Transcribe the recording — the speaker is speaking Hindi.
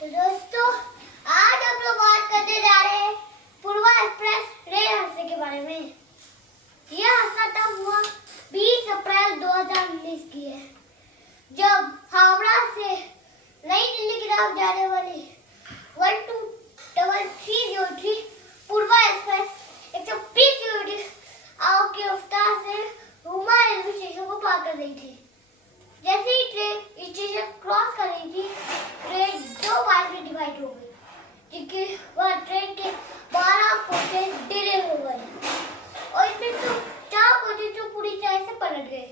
तो दोस्तों, आज हम लोग बात करने जा रहे हैं पूर्वा एक्सप्रेस रेल हादसे के बारे में। यह हादसा तब हुआ 20 अप्रैल 2019 की है, जब हावड़ा से नई दिल्ली की तरफ जाने वाली 123303 पूर्वा एक्सप्रेस 120 किलोमीटर की रफ्तार से रूमा रेलवे स्टेशन को पार कर रही थी। जैसे ही ट्रेन स्टेशन क्रॉस कर रही थी, ट्रेन दो पार्ट में डिवाइड हो गई, जिसके बाद ट्रेन के 12 कोचेज डिले हो गए और इसमें तो 4 कोचेज तो पूरी तरह से पलट गए।